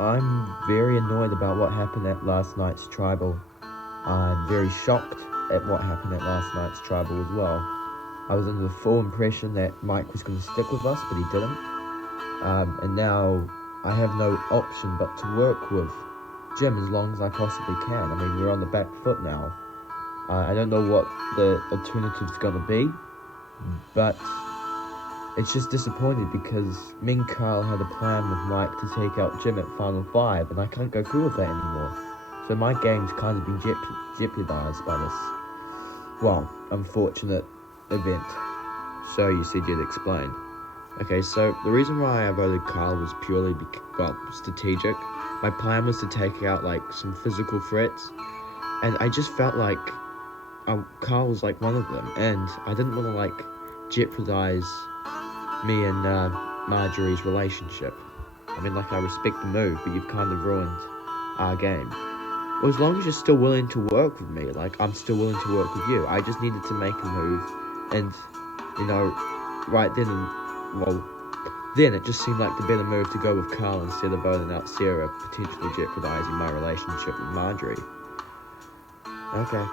I'm very annoyed about what happened at last night's tribal. I'm very shocked at what happened at last night's tribal as well. I was under the full impression that Mike was going to stick with us, but he didn't. And now I have no option but to work with Jim as long as I possibly can. I mean, we're on the back foot now. I don't know what the alternative's going to be, but it's just disappointed because me and Carl had a plan with Mike to take out Jim at Final 5, and I can't go through with that anymore. So my game's kind of been jeopardized by this, well, unfortunate event. So you said you'd explain. Okay, so the reason why I voted Carl was purely, strategic. My plan was to take out, some physical threats, and I just felt like Carl was, one of them, and I didn't want to, jeopardize me and Marjorie's relationship. I mean, I respect the move, but you've kind of ruined our game. Well, as long as you're still willing to work with me, I'm still willing to work with you. I just needed to make a move, and, right then, then it just seemed like the better move to go with Carl instead of voting out Sarah, potentially jeopardizing my relationship with Marjorie. Okay.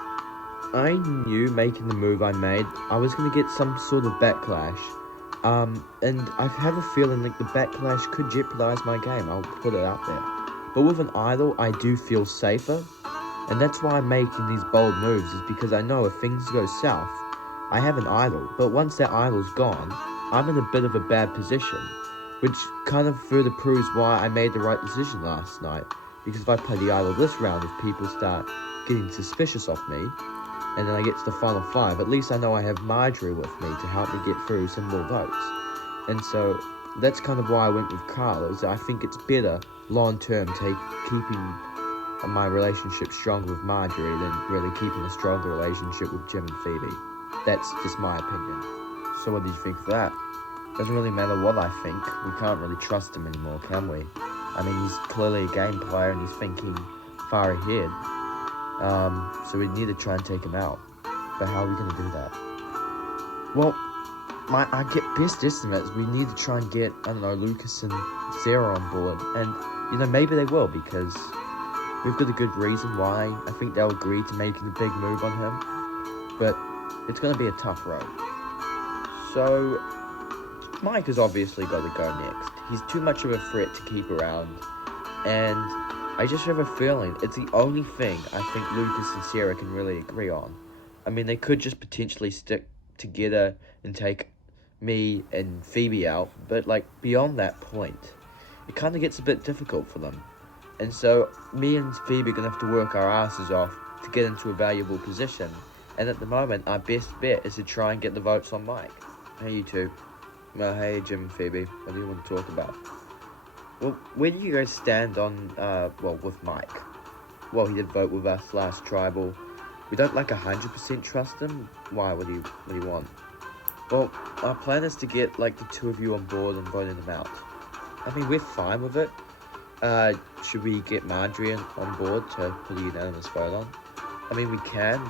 I knew making the move I made, I was going to get some sort of backlash. And I have a feeling the backlash could jeopardize my game, I'll put it out there. But with an idol, I do feel safer, and that's why I'm making these bold moves, is because I know if things go south, I have an idol, but once that idol's gone, I'm in a bit of a bad position, which kind of further proves why I made the right decision last night, because if I play the idol this round, if people start getting suspicious of me, and then I get to the final 5, at least I know I have Marjorie with me to help me get through some more votes. And so that's kind of why I went with Carl, is I think it's better long-term keeping my relationship stronger with Marjorie than really keeping a stronger relationship with Jim and Phoebe. That's just my opinion. So what do you think of that? Doesn't really matter what I think, we can't really trust him anymore, can we? I mean, he's clearly a game player and he's thinking far ahead. So we need to try and take him out. But how are we going to do that? Well, I get best estimates. We need to try and get, Lucas and Sarah on board. And, maybe they will, because we've got a good reason why. I think they'll agree to making a big move on him. But it's going to be a tough road. So, Mike has obviously got to go next. He's too much of a threat to keep around. And I just have a feeling it's the only thing I think Lucas and Sarah can really agree on. I mean, they could just potentially stick together and take me and Phoebe out, but, beyond that point, it kind of gets a bit difficult for them. And so, me and Phoebe are going to have to work our asses off to get into a valuable position, and at the moment, our best bet is to try and get the votes on Mike. Hey, you two. Well, hey, Jim and Phoebe, what do you want to talk about? Well, where do you guys stand on, with Mike? Well, he did vote with us last tribal. We don't 100% trust him. Why? What do you want? Well, our plan is to get the two of you on board and voting him out. I mean, we're fine with it. Should we get Marjorie on board to put a unanimous vote on? I mean, we can,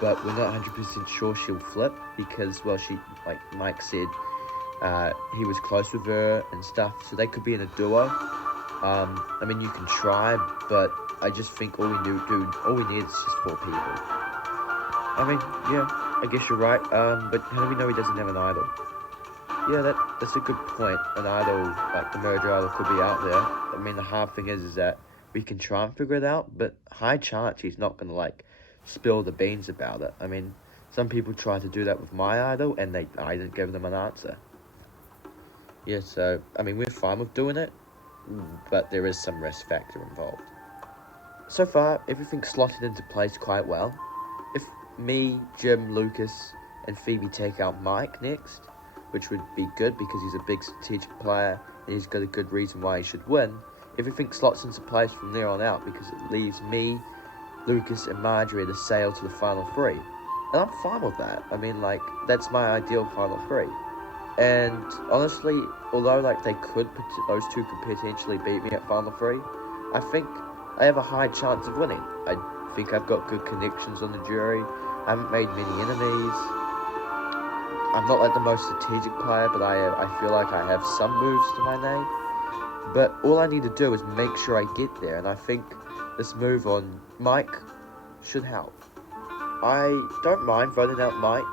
but we're not 100% sure she'll flip because, she, Mike said, he was close with her and stuff, so they could be in a duo. I mean, you can try, but I just think all we need is just 4 people. I mean, yeah, I guess you're right, but how do we know he doesn't have an idol? Yeah, that's a good point. An idol, the merger idol, could be out there. I mean, the hard thing is that we can try and figure it out, but high chance he's not going to, spill the beans about it. I mean, some people try to do that with my idol, and I didn't give them an answer. Yeah, so, I mean, we're fine with doing it, but there is some risk factor involved. So far, everything's slotted into place quite well. If me, Jim, Lucas, and Phoebe take out Mike next, which would be good because he's a big strategic player and he's got a good reason why he should win, everything slots into place from there on out because it leaves me, Lucas, and Marjorie to sail to the final 3. And I'm fine with that. I mean, that's my ideal final 3. And honestly, although those two could potentially beat me at Final 3, I think I have a high chance of winning. I think I've got good connections on the jury. I haven't made many enemies. I'm not the most strategic player, but I feel like I have some moves to my name. But all I need to do is make sure I get there, and I think this move on Mike should help. I don't mind voting out Mike.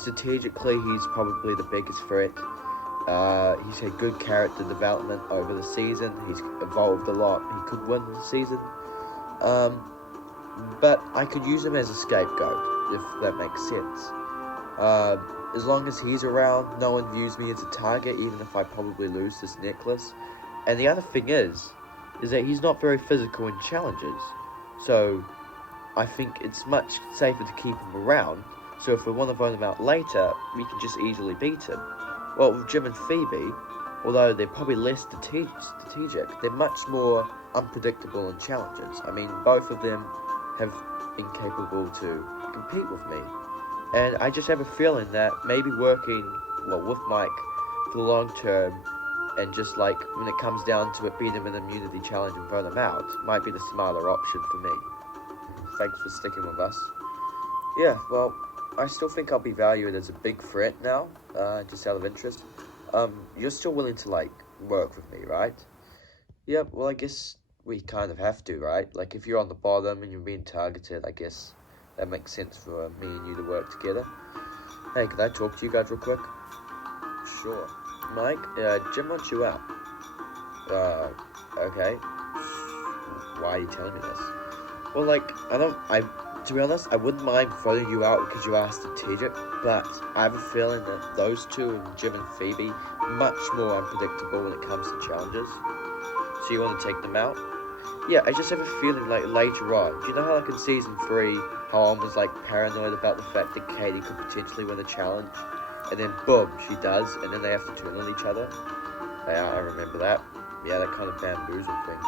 Strategically, he's probably the biggest threat. He's had good character development over the season. He's evolved a lot. He could win the season. But I could use him as a scapegoat, if that makes sense. As long as he's around, no one views me as a target, even if I probably lose this necklace. And the other thing is that he's not very physical in challenges. So I think it's much safer to keep him around. So if we want to vote him out later, we can just easily beat him. Well, with Jim and Phoebe, although they're probably less strategic, they're much more unpredictable in challenges. I mean, both of them have been capable to compete with me. And I just have a feeling that maybe working, with Mike for the long term, and just like when it comes down to it, beat him in an immunity challenge and vote him out, might be the smarter option for me. Thanks for sticking with us. Yeah, well, I still think I'll be valued as a big threat now, just out of interest. You're still willing to, work with me, right? Yeah, well, I guess we kind of have to, right? Like, if you're on the bottom and you're being targeted, I guess that makes sense for me and you to work together. Hey, can I talk to you guys real quick? Sure. Mike, Jim wants you out. Okay. Why are you telling me this? Well, to be honest, I wouldn't mind voting you out because you are strategic, but I have a feeling that those two, Jim and Phoebe, much more unpredictable when it comes to challenges. So you want to take them out? Yeah, I just have a feeling later on. Do you know how in season 3, how I was paranoid about the fact that Katie could potentially win a challenge? And then boom, she does, and then they have to turn on each other? Yeah, I remember that. Yeah, that kind of bamboozle thing.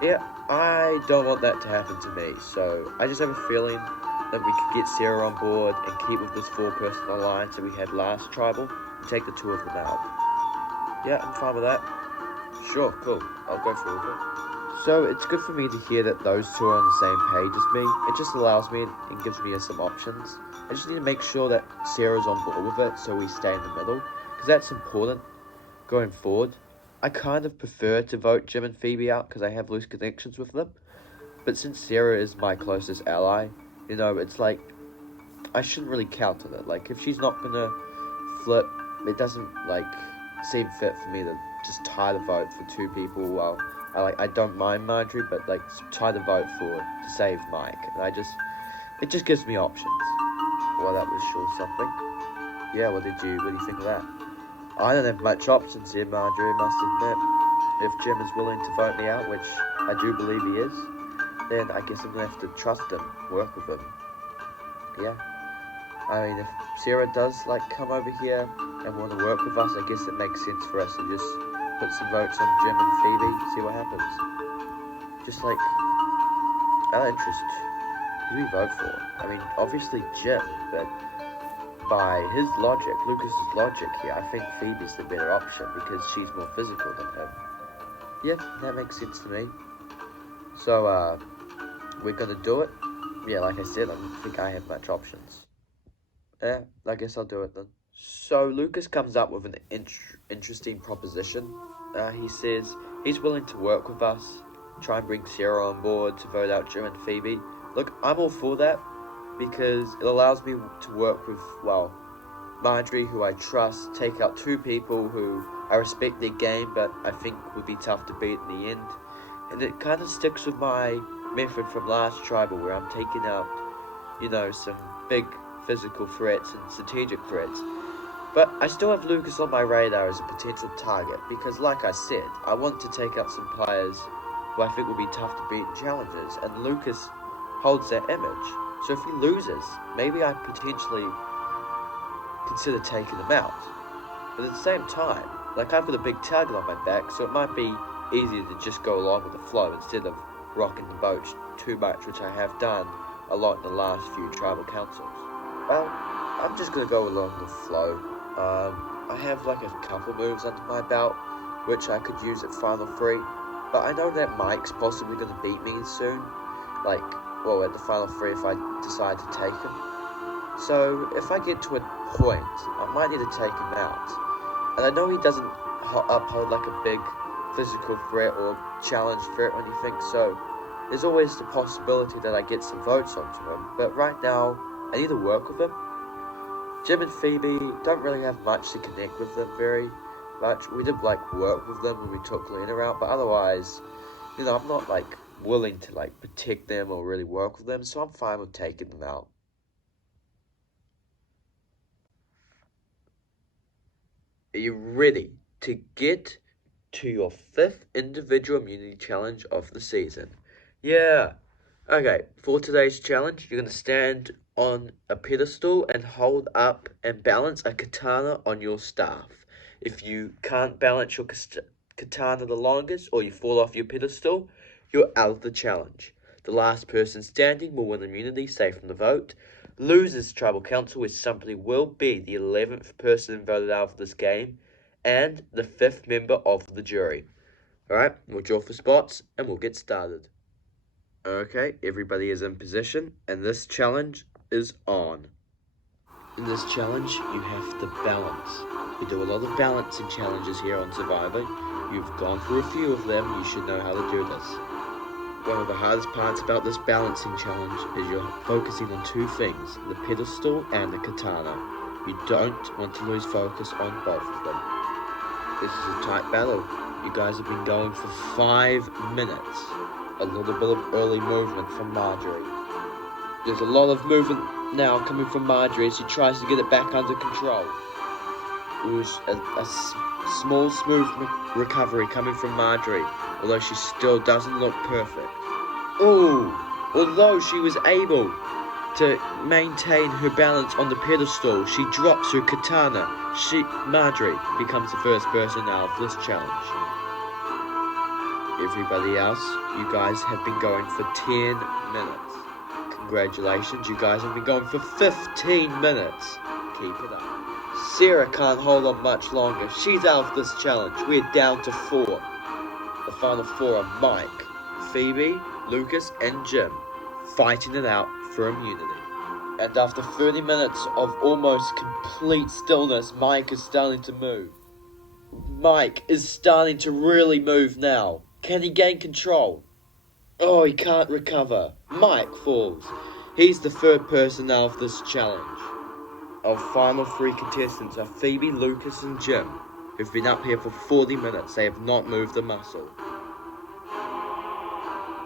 Yeah, I don't want that to happen to me, so I just have a feeling that we could get Sarah on board and keep with this 4-person alliance that we had last tribal and take the 2 of them out. Yeah, I'm fine with that. Sure, cool. I'll go through with it. So it's good for me to hear that those 2 are on the same page as me. It just allows me and gives me some options. I just need to make sure that Sarah's on board with it so we stay in the middle, because that's important going forward. I kind of prefer to vote Jim and Phoebe out because I have loose connections with them. But since Sarah is my closest ally, it's I shouldn't really count on it. If she's not going to flip, it doesn't, seem fit for me to just tie the vote for 2 people. Well, I don't mind Marjorie, but, tie the vote to save Mike. And it just gives me options. Well, that was sure something. Yeah, what do you think of that? I don't have much options here, Marjorie, must admit. If Jim is willing to vote me out, which I do believe he is, then I guess I'm going to have to trust him, work with him. Yeah. I mean, if Sarah does, come over here and want to work with us, I guess it makes sense for us to just put some votes on Jim and Phoebe, see what happens. Just, out of interest, who do we vote for? I mean, obviously Jim, but by his logic, Lucas's logic here, I think Phoebe's the better option because she's more physical than him. Yeah, that makes sense to me. So, we're gonna do it. Yeah, like I said, I don't think I have much options. Yeah, I guess I'll do it then. So, Lucas comes up with an interesting proposition. He says he's willing to work with us, try and bring Sarah on board to vote out Jim and Phoebe. Look, I'm all for that, because it allows me to work with, Marjorie, who I trust, take out 2 people who I respect their game, but I think would be tough to beat in the end. And it kind of sticks with my method from last tribal, where I'm taking out, some big physical threats and strategic threats. But I still have Lucas on my radar as a potential target, because like I said, I want to take out some players who I think will be tough to beat in challenges, and Lucas holds that image. So if he loses, maybe I potentially consider taking him out. But at the same time, I've got a big target on my back, so it might be easier to just go along with the flow instead of rocking the boat too much, which I have done a lot in the last few tribal councils. Well, I'm just going to go along with the flow. I have a couple moves under my belt, which I could use at Final 3, but I know that Mike's possibly going to beat me soon. At the Final 3 if I decide to take him. So, if I get to a point, I might need to take him out. And I know he doesn't uphold a big physical threat or challenge threat or anything, so there's always the possibility that I get some votes onto him. But right now, I need to work with him. Jim and Phoebe don't really have much to connect with them very much. We did work with them when we took Lena out, but otherwise, I'm not willing to protect them or really work with them, so I'm fine with taking them out. Are you ready to get to your 5th individual immunity challenge of the season? Yeah. Okay, for today's challenge, you're going to stand on a pedestal and hold up and balance a katana on your staff. If you can't balance your katana the longest, or you fall off your pedestal, you're out of the challenge. The last person standing will win immunity, safe from the vote. Losers tribal council, which simply will be the 11th person voted out of this game, and the 5th member of the jury. Alright, we'll draw for spots, and we'll get started. Okay, everybody is in position, and this challenge is on. In this challenge, you have to balance. We do a lot of balancing challenges here on Survivor. You've gone through a few of them, you should know how to do this. One of the hardest parts about this balancing challenge is you're focusing on 2 things, the pedestal and the katana. You don't want to lose focus on both of them. This is a tight battle. You guys have been going for 5 minutes. A little bit of early movement from Marjorie. There's a lot of movement now coming from Marjorie as she tries to get it back under control. It was a small, smooth recovery coming from Marjorie, although she still doesn't look perfect. Ooh, although she was able to maintain her balance on the pedestal, she drops her katana. Marjorie becomes the first person out of this challenge. Everybody else, you guys have been going for 10 minutes. Congratulations, you guys have been going for 15 minutes. Keep it up. Sarah can't hold on much longer. She's out of this challenge. We're down to 4. The final 4 are Mike, Phoebe, Lucas, and Jim, fighting it out for immunity. And after 30 minutes of almost complete stillness, Mike is starting to move. Mike is starting to really move now. Can he gain control? Oh, he can't recover. Mike falls. He's the 3rd person now of this challenge. Our final 3 contestants are Phoebe, Lucas, and Jim, who've been up here for 40 minutes. They have not moved a muscle.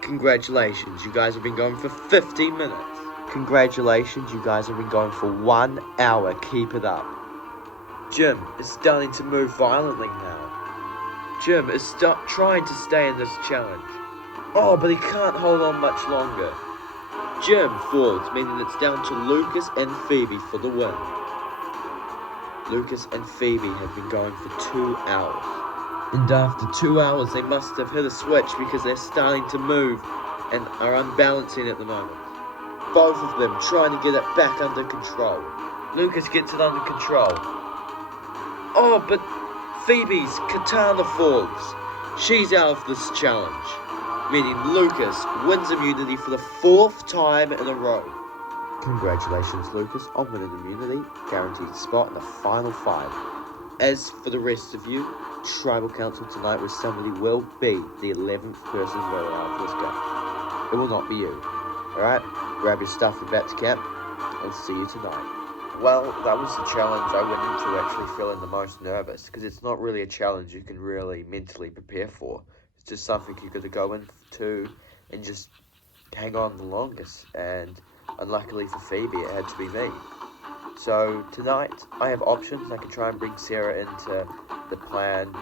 Congratulations, you guys have been going for 15 minutes. Congratulations, you guys have been going for 1 hour. Keep it up. Jim is starting to move violently now. Jim is trying to stay in this challenge. Oh, but he can't hold on much longer. Jim falls, meaning it's down to Lucas and Phoebe for the win. Lucas and Phoebe have been going for 2 hours. And after 2 hours, they must have hit a switch because they're starting to move and are unbalancing at the moment. Both of them trying to get it back under control. Lucas gets it under control. Oh, but Phoebe's katana falls. She's out of this challenge, meaning Lucas wins immunity for the 4th time in a row. Congratulations, Lucas, on winning immunity, guaranteed spot in the final 5. As for the rest of you, Tribal Council tonight where somebody will be the 11th person voted out of this game. It will not be you. Alright, grab your stuff and back to camp. I'll see you tonight. Well, that was the challenge I went into actually feeling the most nervous, because it's not really a challenge you can really mentally prepare for. It's just something you got to go into and just hang on the longest, and unluckily for Phoebe, it had to be me. So tonight, I have options. I can try and bring Sarah into the plan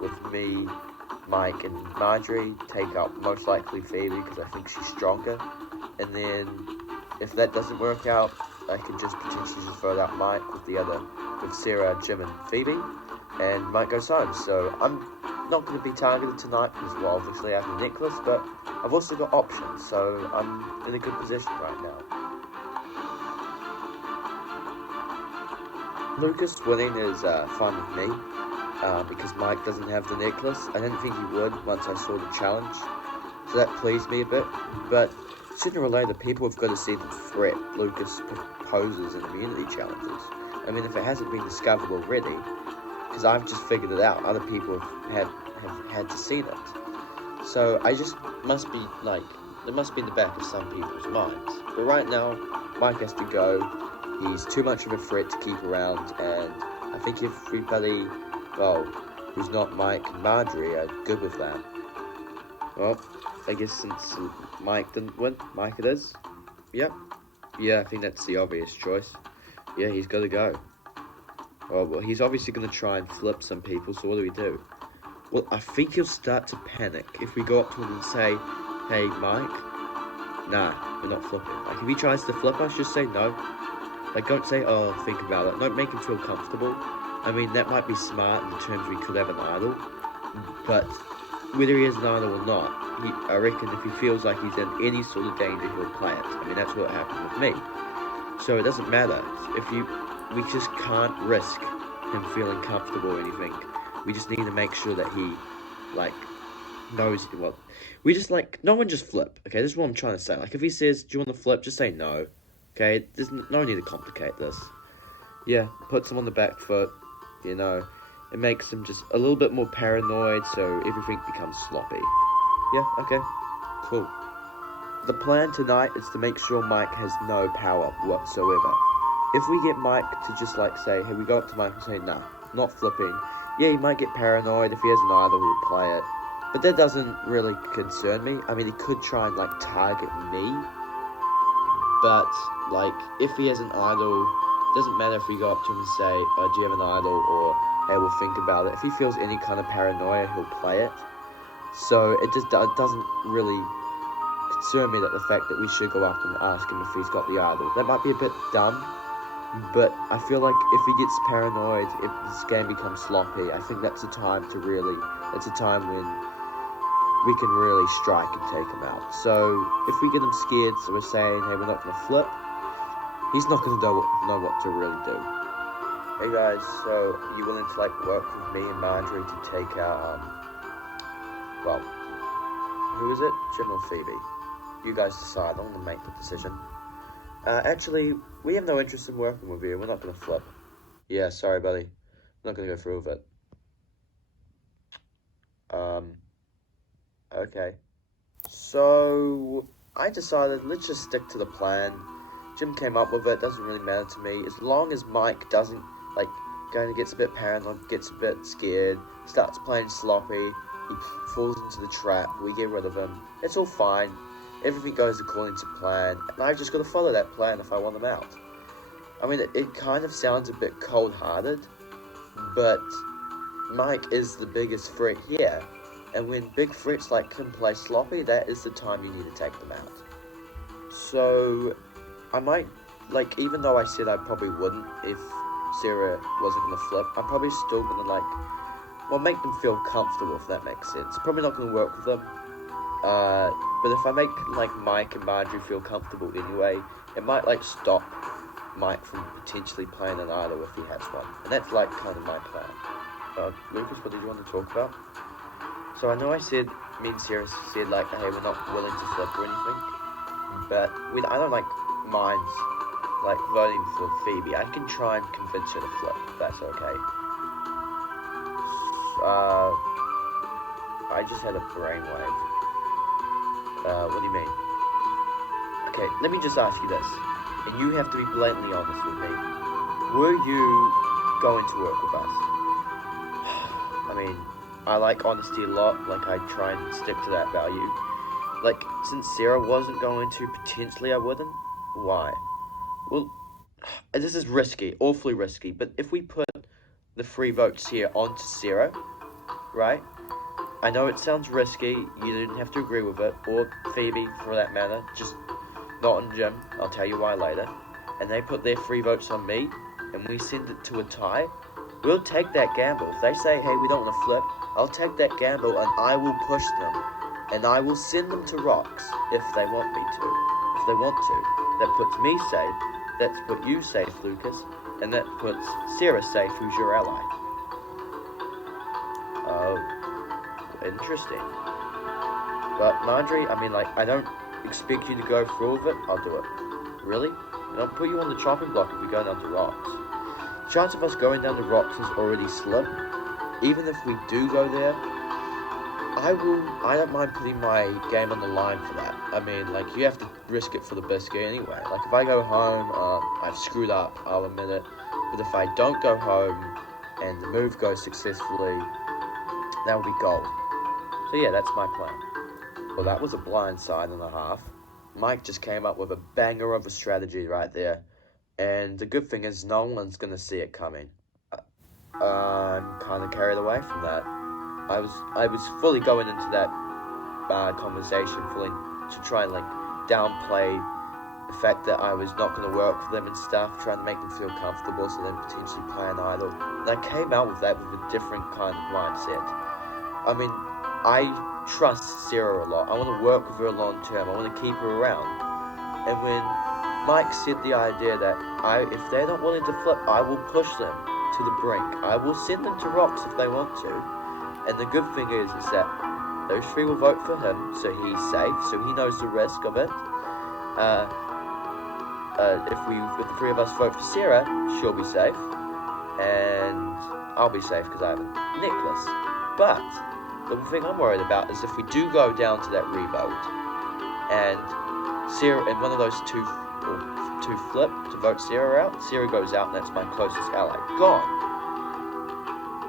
with me, Mike, and Marjorie, take out most likely Phoebe, because I think she's stronger. And then, if that doesn't work out, I can just potentially just vote out Mike with Sarah, Jim, and Phoebe, and Mike goes home. So I'm not going to be targeted tonight because, well, obviously I have the necklace, but I've also got options, so I'm in a good position right now. Lucas winning is fine with me, because Mike doesn't have the necklace. I didn't think he would once I saw the challenge, so that pleased me a bit, but sooner or later, people have got to see the threat Lucas poses in immunity challenges. I mean, if it hasn't been discovered already, because I've just figured it out. Other people have had to see it. So I just must be like, it must be in the back of some people's minds. But right now, Mike has to go. He's too much of a threat to keep around, and I think everybody, well, who's not Mike and Marjorie are good with that. Well, I guess since Mike didn't win, Mike it is. Yep. Yeah, I think that's the obvious choice. Yeah, he's got to go. Well, he's obviously going to try and flip some people, so what do we do? Well, I think he'll start to panic if we go up to him and say, hey, Mike, nah, we're not flipping. Like, if he tries to flip us, just say no. Like, don't say, oh, think about it. Don't make him feel comfortable. I mean, that might be smart in the terms we could have an idol, but whether he has an idol or not, I reckon if he feels like he's in any sort of danger, he'll play it. I mean, that's what happened with me. So it doesn't matter. We just can't risk him feeling comfortable or anything. We just need to make sure that he, like, knows, well, we just, like, no one just flip, okay? This is what I'm trying to say. Like, if he says, do you want to flip, just say no, okay? There's no need to complicate this. Yeah, puts him on the back foot, you know. It makes him just a little bit more paranoid, so everything becomes sloppy. Yeah, okay, cool. The plan tonight is to make sure Mike has no power whatsoever. If we get Mike to just, like, say, hey, we go up to Mike and say, nah, not flipping. Yeah, he might get paranoid. If he has an idol, he'll play it. But that doesn't really concern me. I mean, he could try and, like, target me. But, like, if he has an idol, it doesn't matter if we go up to him and say, oh, do you have an idol? Or, hey, we'll think about it. If he feels any kind of paranoia, he'll play it. So it just doesn't really concern me that the fact that we should go up and ask him if he's got the idol. That might be a bit dumb. But I feel like if he gets paranoid, if this game becomes sloppy, I think that's a time to really, it's a time when we can really strike and take him out. So if we get him scared, so we're saying, hey, we're not going to flip, he's not going to know what to really do. Hey guys, so are you willing to like work with me and Marjorie to take out, well, who is it? Jim or Phoebe? You guys decide. I'm going to make the decision. Actually, we have no interest in working with you. We're not going to flip. Yeah, sorry, buddy. I'm not going to go through with it. Okay. So, I decided, let's just stick to the plan. Jim came up with it. Doesn't really matter to me. As long as Mike doesn't, like, gets a bit paranoid, gets a bit scared, starts playing sloppy, he falls into the trap, we get rid of him. It's all fine. Everything goes according to plan, and I've just got to follow that plan if I want them out. I mean, it kind of sounds a bit cold-hearted, but Mike is the biggest threat here, and when big threats like him play sloppy, that is the time you need to take them out. So, I might, like, even though I said I probably wouldn't if Sarah wasn't going to flip, I'm probably still going to, like, well, make them feel comfortable, if that makes sense. Probably not going to work with them. But if I make, like, Mike and Marjorie feel comfortable anyway, it might, like, stop Mike from potentially playing an idol if he has one. And that's, like, kind of my plan. Lucas, what did you want to talk about? So I know I said, me and Sarah said, like, hey, we're not willing to flip or anything. But I don't, like, mind, like, voting for Phoebe. I can try and convince her to flip, if that's okay. I just had a brainwave. What do you mean? Okay, let me just ask you this, and you have to be blatantly honest with me. Were you going to work with us? I mean, I like honesty a lot, like I try and stick to that value. Like, since Sarah wasn't going to, potentially I wouldn't? Why? Well, this is risky, awfully risky, but if we put the 3 votes here onto Sarah, right? I know it sounds risky, you didn't have to agree with it, or Phoebe for that matter, just not on Jim, I'll tell you why later. And they put their 3 votes on me, and we send it to a tie, we'll take that gamble. If they say, hey, we don't want to flip, I'll take that gamble and I will push them. And I will send them to rocks if they want me to. If they want to. That puts me safe, that's put you safe, Lucas, and that puts Sarah safe, who's your ally. Oh. Interesting. But Marjorie, I mean, like, I don't expect you to go through with it. I'll do it. Really? And I'll put you on the chopping block if we go down to rocks. chance of us going down the rocks is already slim. Even if we do go there, I don't mind putting my game on the line for that. I mean, like, you have to risk it for the biscuit anyway. Like, if I go home, I've screwed up, I'll admit it. But if I don't go home and the move goes successfully, that will be gold. So yeah, that's my plan. Well, that was a blind side and a half. Mike just came up with a banger of a strategy right there. And the good thing is no one's going to see it coming. I'm kind of carried away from that. I was fully going into that conversation fully to try and, like, downplay the fact that I was not going to work for them and stuff, trying to make them feel comfortable so then potentially play an idol. And I came out with that with a different kind of mindset. I mean, I trust Sarah a lot. I want to work with her long term. I want to keep her around. And when Mike said the idea that if they're not willing to flip, I will push them to the brink. I will send them to rocks if they want to. And the good thing is that those three will vote for him, so he's safe, so he knows the risk of it. If the three of us vote for Sarah, she'll be safe, and I'll be safe because I have a necklace. But the thing I'm worried about is if we do go down to that revote, and Sarah and one of those two flip to vote Sarah out, Sarah goes out, and that's my closest ally gone.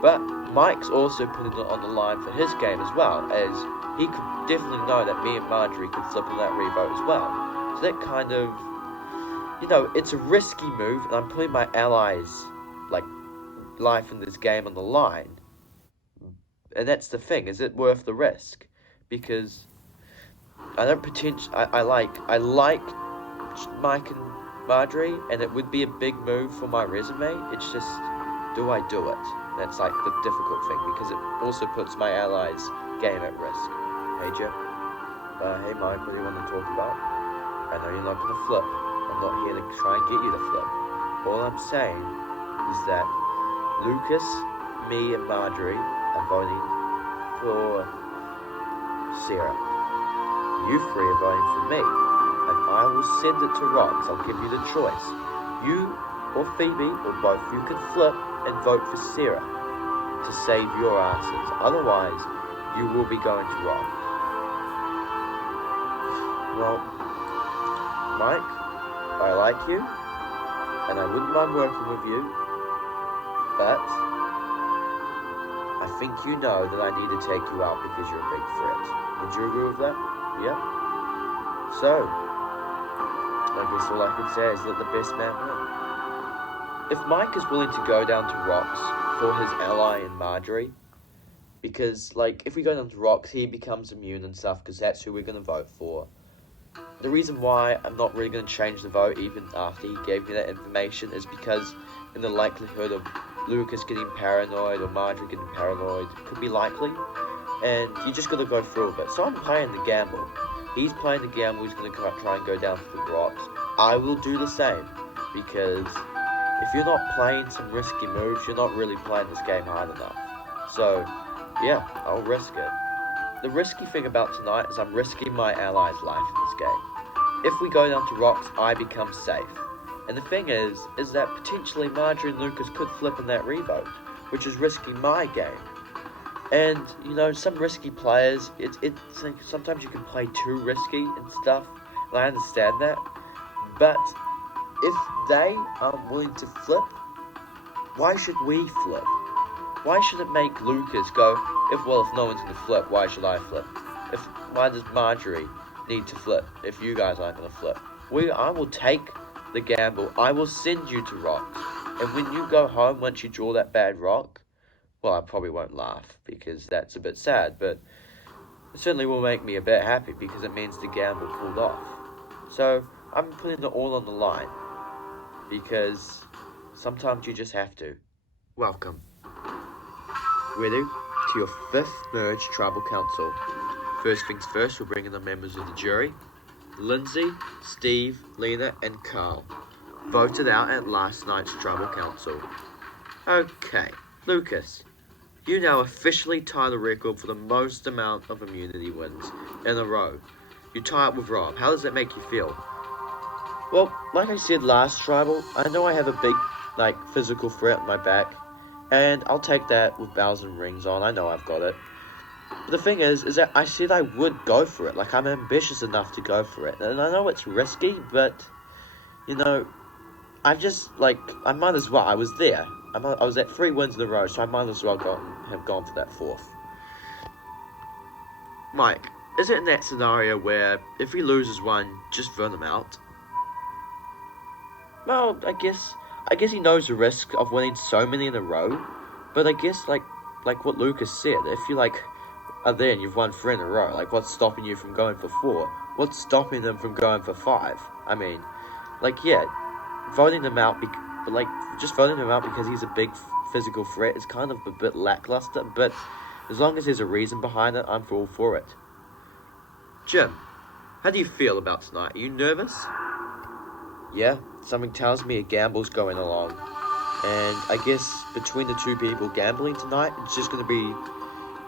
But Mike's also putting it on the line for his game as well, as he could definitely know that me and Marjorie could flip in that revote as well. So that kind of, it's a risky move, and I'm putting my allies, like, life in this game on the line. And that's the thing, is it worth the risk? Because I like Mike and Marjorie, and it would be a big move for my resume. It's just, do I do it? That's like the difficult thing, because it also puts my allies' game at risk. Hey Jim, hey Mike, what do you want to talk about? I know you're not going to flip. I'm not here to try and get you to flip. All I'm saying is that Lucas, me and Marjorie are voting for Sarah. You three are voting for me, and I will send it to Rocks. I'll give you the choice. You or Phoebe, or both, you can flip and vote for Sarah to save your asses. Otherwise, you will be going to Rock. Well, Mike, I like you, and I wouldn't mind working with you, but I think you know that I need to take you out because you're a big threat. Would you agree with that? Yeah? So, I guess all I can say is let the best man win. If Mike is willing to go down to Rocks for his ally and Marjorie, because, like, if we go down to Rocks, he becomes immune and stuff, because that's who we're going to vote for. The reason why I'm not really going to change the vote even after he gave me that information is because in the likelihood of Lucas getting paranoid or Marjorie getting paranoid, it could be likely, and you just got to go through with it. So I'm playing the gamble. He's playing the gamble, he's going to try and go down to the Rocks. I will do the same, because if you're not playing some risky moves, you're not really playing this game hard enough. So, yeah, I'll risk it. The risky thing about tonight is I'm risking my ally's life in this game. If we go down to Rocks, I become safe. And the thing is that potentially Marjorie and Lucas could flip in that revote, which is risking my game. And, some risky players, it's like sometimes you can play too risky and stuff, and I understand that. But if they aren't willing to flip, why should we flip? Why should it make Lucas go, if no one's going to flip, why should I flip? Why does Marjorie need to flip if you guys aren't going to flip? I will take the gamble. I will send you to Rocks. And when you go home, once you draw that bad rock, well, I probably won't laugh because that's a bit sad, but it certainly will make me a bit happy because it means the gamble pulled off. So I'm putting it all on the line because sometimes you just have to. Welcome. Ready to your 5th merged tribal council. First things first, we're bringing the members of the jury. Lindsay, Steve, Lena, and Carl voted out at last night's tribal council. Okay, Lucas, you now officially tie the record for the most amount of immunity wins in a row. You tie up with Rob. How does that make you feel? Well, like I said last tribal, I know I have a big like, physical threat on my back. And I'll take that with bells and rings on. I know I've got it. But the thing is that I said I would go for it. Like, I'm ambitious enough to go for it. And I know it's risky, but, you know, I might as well. I was there. I was at 3 wins in a row, so I might as well have gone for that 4th. Mike, is it in that scenario where if he loses one, just vote him out? Well, I guess he knows the risk of winning so many in a row, but I guess like what Lucas said, if you are there and you've won 3 in a row, like what's stopping you from going for 4? What's stopping them from going for 5? I mean, yeah, voting him out, just voting him out because he's a big physical threat is kind of a bit lackluster, but as long as there's a reason behind it, I'm all for it. Jim, how do you feel about tonight? Are you nervous? Yeah, something tells me a gamble's going along. And I guess between the 2 people gambling tonight, it's just going to be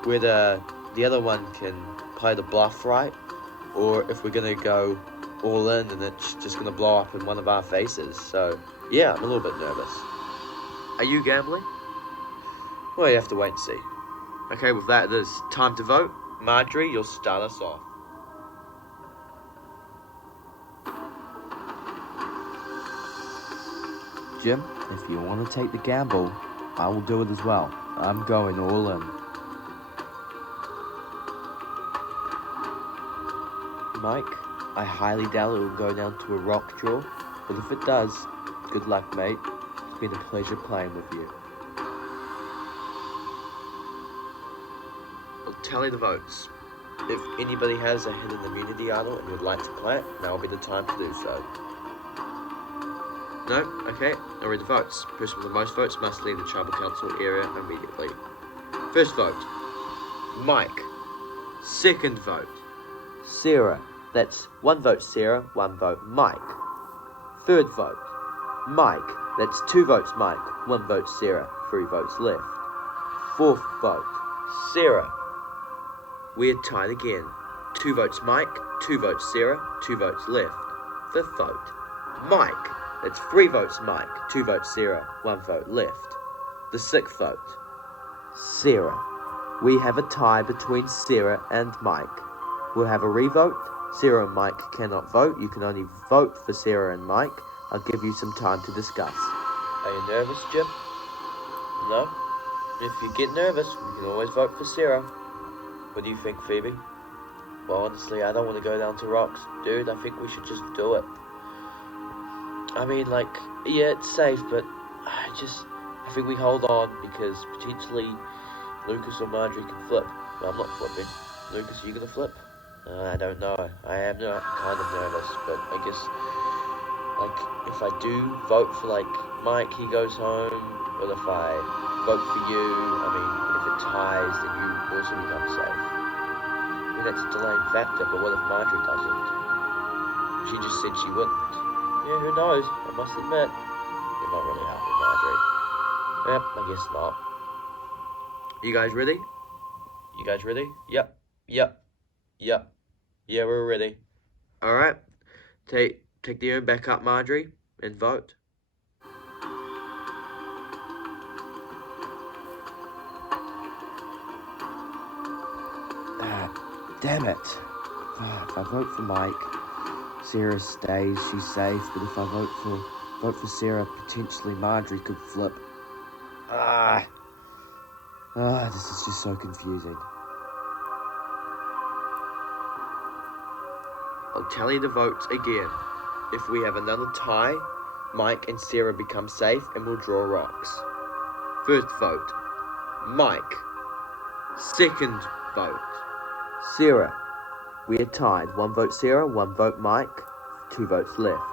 whether the other one can play the bluff right, or if we're going to go all in and it's just going to blow up in one of our faces. So, yeah, I'm a little bit nervous. Are you gambling? Well, you have to wait and see. Okay, with that, it is time to vote. Marjorie, you'll start us off. Jim, if you want to take the gamble, I will do it as well. I'm going all in. Mike, I highly doubt it will go down to a rock draw, but if it does, good luck, mate. It's been a pleasure playing with you. I'll tally the votes. If anybody has a hidden immunity idol and would like to play it, now will be the time to do so. No? Okay, I'll read the votes. Person with the most votes must leave the tribal council area immediately. First vote, Mike. Second vote, Sarah. That's 1 vote Sarah, 1 vote Mike. Third vote, Mike. That's 2 votes Mike, 1 vote Sarah, 3 votes left. Fourth vote, Sarah. We're tied again. 2 votes Mike, 2 votes Sarah, 2 votes left. Fifth vote, Mike. That's 3 votes Mike, 2 votes Sarah, 1 vote left. The 6th vote, Sarah. We have a tie between Sarah and Mike. We'll have a revote. Sarah and Mike cannot vote. You can only vote for Sarah and Mike. I'll give you some time to discuss. Are you nervous, Jim? No? If you get nervous, you can always vote for Sarah. What do you think, Phoebe? Well, honestly, I don't want to go down to rocks. Dude, I think we should just do it. I mean, yeah, it's safe, but I think we hold on because potentially Lucas or Marjorie can flip. Well, I'm not flipping. Lucas, are you going to flip? I don't know. I am kind of nervous, but I guess, if I do vote for, Mike, he goes home, or if I vote for you, I mean, if it ties, then you also become safe. I mean, that's a delaying factor, but what if Marjorie doesn't? She just said she wouldn't. Yeah, who knows? I must admit, you're not really happy, Marjorie. Yep, I guess not. You guys ready? You guys ready? Yep. Yeah, we're ready. Alright. Take the urn back up, Marjorie, and vote. Damn it. If I vote for Mike, Sarah stays, she's safe, but if I vote for Sarah, potentially Marjorie could flip. This is just so confusing. I'll tally the votes again. If we have another tie, Mike and Sarah become safe and we'll draw rocks. First vote, Mike. Second vote, Sarah. We are tied. 1 vote Sarah, 1 vote Mike, 2 votes left.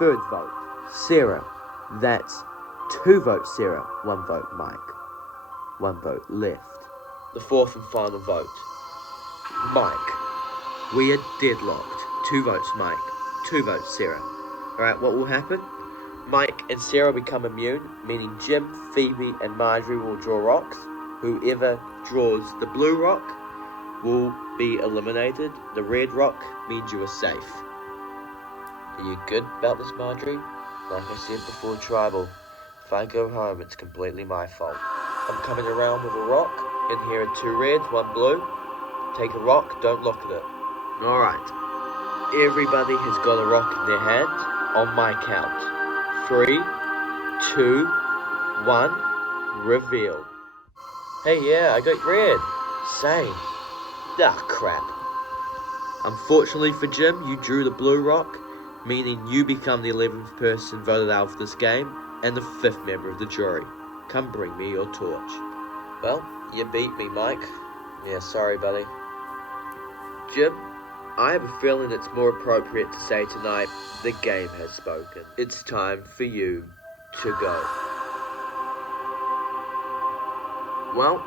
Third vote, Sarah. That's 2 votes Sarah, 1 vote Mike, 1 vote left. The fourth and final vote, Mike. We are deadlocked. 2 votes Mike, 2 votes Sarah. Alright, what will happen? Mike and Sarah become immune, meaning Jim, Phoebe, and Marjorie will draw rocks. Whoever draws the blue rock will be eliminated. The red rock means you are safe. Are you good about this, Marjorie? Like I said before, Tribal, If I go home, it's completely my fault. I'm coming around with a rock. In here are 2 reds, 1 blue. Take a rock, don't look at it. Alright. Everybody has got a rock in their hand. On my count. 3, 2, 1. Reveal. Hey, yeah, I got red. Same. Ah, crap. Unfortunately for Jim, you drew the blue rock, meaning you become the 11th person voted out for this game, and the 5th member of the jury. Come bring me your torch. Well, you beat me, Mike. Yeah, sorry, buddy. Jim, I have a feeling it's more appropriate to say tonight, the game has spoken. It's time for you to go. Well,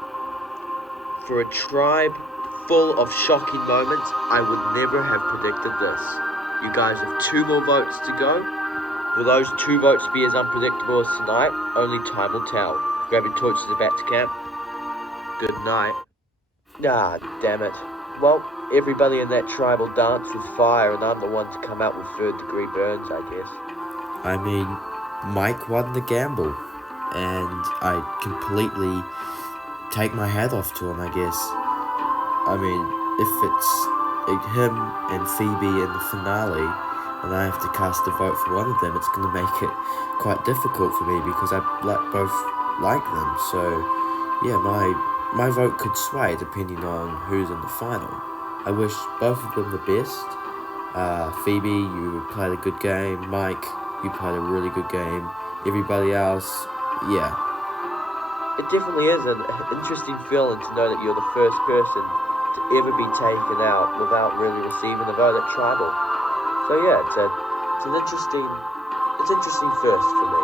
for a tribe full of shocking moments, I would never have predicted this. You guys have 2 more votes to go. Will those 2 votes be as unpredictable as tonight? Only time will tell. Grab your torches and back to camp. Good night. Ah, damn it. Well, everybody in that tribe will dance with fire, and I'm the one to come out with 3rd-degree burns, I guess. I mean, Mike won the gamble, and I completely take my hat off to him, I guess. I mean, if it's him and Phoebe in the finale, and I have to cast a vote for one of them, it's going to make it quite difficult for me because I both like them. So, yeah, my vote could sway depending on who's in the final. I wish both of them the best. Phoebe, you played a good game. Mike, you played a really good game. Everybody else, yeah. It definitely is an interesting feeling to know that you're the first person to ever be taken out without really receiving a vote at Tribal. So yeah, it's interesting first for me.